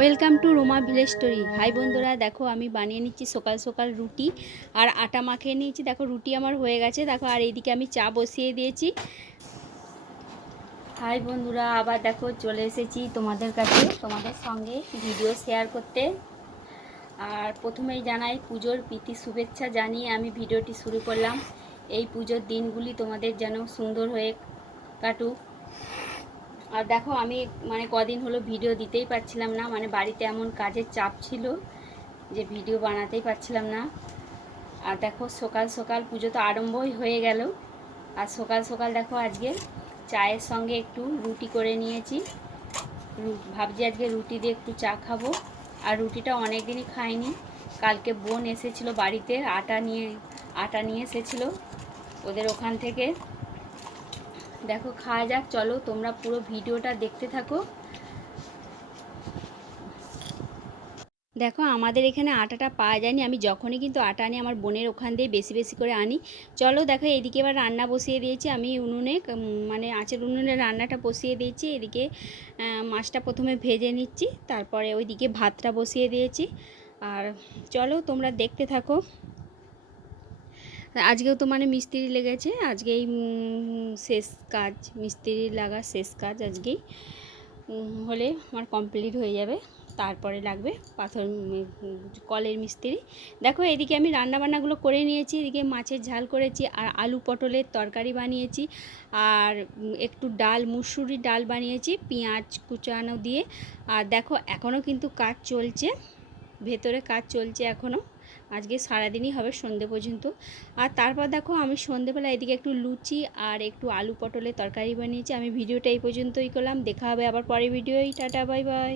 Welcome to Roma village story. Hi বন্ধুরা, দেখো আমি বানিয়ে নিচ্ছি সকাল সকাল রুটি আর আটা মাখিয়ে নিয়েছি। দেখো রুটি আমার হয়ে গেছে। দেখো আর এইদিকে আমি চা বসিয়ে দিয়েছি। হাই বন্ধুরা, আবার দেখো চলে এসেছি তোমাদের কাছে তোমাদের সঙ্গে ভিডিও শেয়ার করতে। আর প্রথমেই জানাই পুজোর প্রীতি শুভেচ্ছা জানিয়ে আমি ভিডিওটি শুরু করলাম। এই পুজোর দিনগুলি তোমাদের যেন সুন্দর হয়ে কাটুক। আর দেখো, আমি মানে কদিন হলো ভিডিও দিতেই পারছিলাম না। মানে বাড়িতে এমন কাজের চাপ ছিল যে ভিডিও বানাতেই পারছিলাম না। আর দেখো, সকাল সকাল পুজো তো আরম্ভই হয়ে গেল। আর সকাল সকাল দেখো, আজকে চায়ের সঙ্গে একটু রুটি করে নিয়েছি। ভাবছি আজকে রুটি দিয়ে একটু চা খাব। আর রুটিটা অনেক দিনই খাইনি। কালকে বোন এসেছিল বাড়িতে, আটা নিয়ে আটা নিয়ে এসেছিল। ওদের ওখান থেকে দেখো, খাওয়া যাক, চলো তোমরা পুরো ভিডিওটা দেখতে থাকো। দেখো, আমাদের এখানে আটাটা পাওয়া যায়নি। আমি যখনই কিন্তু আটা আনি, আমার বোনের ওখান দিয়ে বেশি বেশি করে আনি। চলো দেখো, এদিকে এবার রান্না বসিয়ে দিয়েছি আমি উনুনে। মানে আঁচের উনুনে রান্নাটা বসিয়ে দিয়েছি। এদিকে মাছটা প্রথমে ভেজে নিচ্ছি। তারপরে ওইদিকে ভাতটা বসিয়ে দিয়েছি। আর চলো, তোমরা দেখতে থাকো। আজকেও তো মানে মিস্ত্রি লেগেছে আজকেই শেষ কাজ, মিস্ত্রি লাগা শেষ কাজ আজকেই। হলে আমার কমপ্লিট হয়ে যাবে, তারপরে লাগবে পাথর, কলের মিস্ত্রি। দেখো, এদিকে আমি রান্নাবান্নাগুলো করে নিয়েছি, এদিকে মাছের ঝাল করেছি, আর আলু পটলের তরকারি বানিয়েছি, আর একটু ডাল মুসুরি ডাল বানিয়েছি, পেঁয়াজ কুচানো দিয়ে। আর দেখো এখনও কিন্তু কাজ চলছে, ভেতরে কাজ চলছে এখনও আজকে সারাদিনই হবে সন্ধে পর্যন্ত। আর তারপর দেখো আমি সন্ধেবেলা এদিকে একটু লুচি আর একটু আলু পটলের তরকারি বানিয়েছি। আমি ভিডিওটা এই পর্যন্তই করলাম। দেখা হবে আবার পরের ভিডিওই। Tata, bye bye.